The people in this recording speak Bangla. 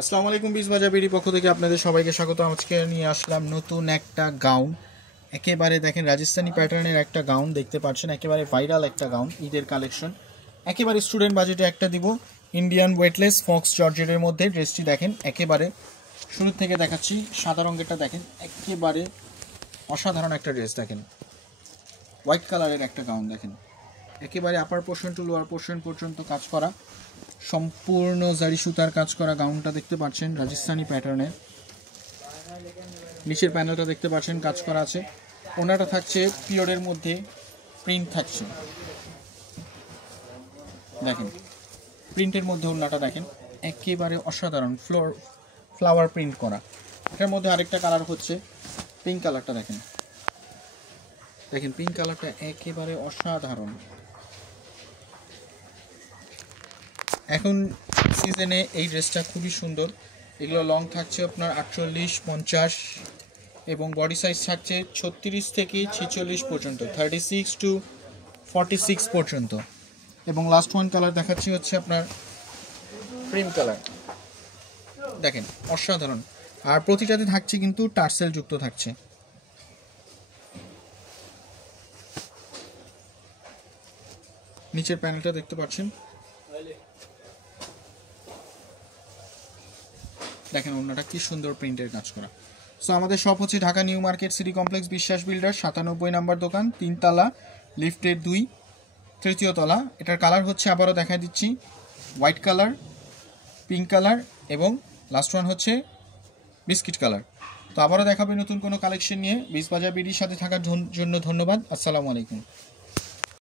আসসালামু আলাইকুম, বিশ বাজার বিডি পক্ষ থেকে আপনাদের সবাইকে স্বাগত। আজকে নিয়ে আসলাম নতুন একটা গাউন। একেবারে দেখেন রাজস্থানি প্যাটার্নের একটা গাউন দেখতে পাচ্ছেন, একেবারে ভাইরাল একটা গাউন, ঈদের কালেকশন। একেবারে স্টুডেন্ট বাজেটে একটা দিব, ইন্ডিয়ান ওয়েটলেস ফক্স জর্জেটের মধ্যে। ড্রেসটি দেখেন, একেবারে শুরু থেকে দেখাচ্ছি। সাদা রঙেরটা দেখেন, একেবারে অসাধারণ একটা ড্রেস। দেখেন হোয়াইট কালারের একটা গাউন, দেখেন একেবারে upper portion to lower portion পর্যন্ত কাজ করা, সম্পূর্ণ জারি সুতার কাজ করা গাউনটা দেখতে পাচ্ছেন রাজস্থানি প্যাটার্নের। নিচের প্যানেলটা দেখতে পাচ্ছেন কাজ করা আছে। ওনাটা থাকছে পিওরের মধ্যে, প্রিন্ট থাকছে, দেখেন প্রিন্টের মধ্যে ওনাটা দেখেন একেবারে অসাধারণ ফ্লাওয়ার প্রিন্ট করা। এটার মধ্যে আরেকটা কালার হচ্ছে পিঙ্ক কালারটা, দেখেন দেখেন পিঙ্ক কালারটা একেবারে অসাধারণ। এখন সিজনে এই ড্রেসটা খুবই সুন্দর। এগুলো লং থাকছে আপনার 48, 50 এবং বডি সাইজ থাকছে 36 থেকে 46 পর্যন্ত, 36 টু 46 পর্যন্ত। এবং লাস্ট ওয়ান কালার দেখাচ্ছি হচ্ছে আপনার ক্রিম কালার, দেখেন অসাধারণ। আর প্রতিটাতে থাকছে কিন্তু টার্সেল যুক্ত থাকছে। নিচের প্যানেলটা দেখতে পাচ্ছেন, দেখেন ওনাটা কি সুন্দর প্রিন্টের কাজ করা। সো আমাদের শপ হচ্ছে Dhaka new market city complex, বিশ্বাস বিল্ডার, 97 নাম্বার দোকান, 3 তলা, লিফটের 2, তৃতীয় তলা। এটার কালার হচ্ছে আবারও দেখা দিচ্ছি হোয়াইট কালার, পিঙ্ক কালার এবং লাস্ট ওয়ান হচ্ছে বিস্কিট কালার। তো আবারও দেখাবে নতুন কোনো কালেকশন নিয়ে। বিশ বাজার বিডির সাথে থাকার জন্য ধন্যবাদ। আসসালামু আলাইকুম।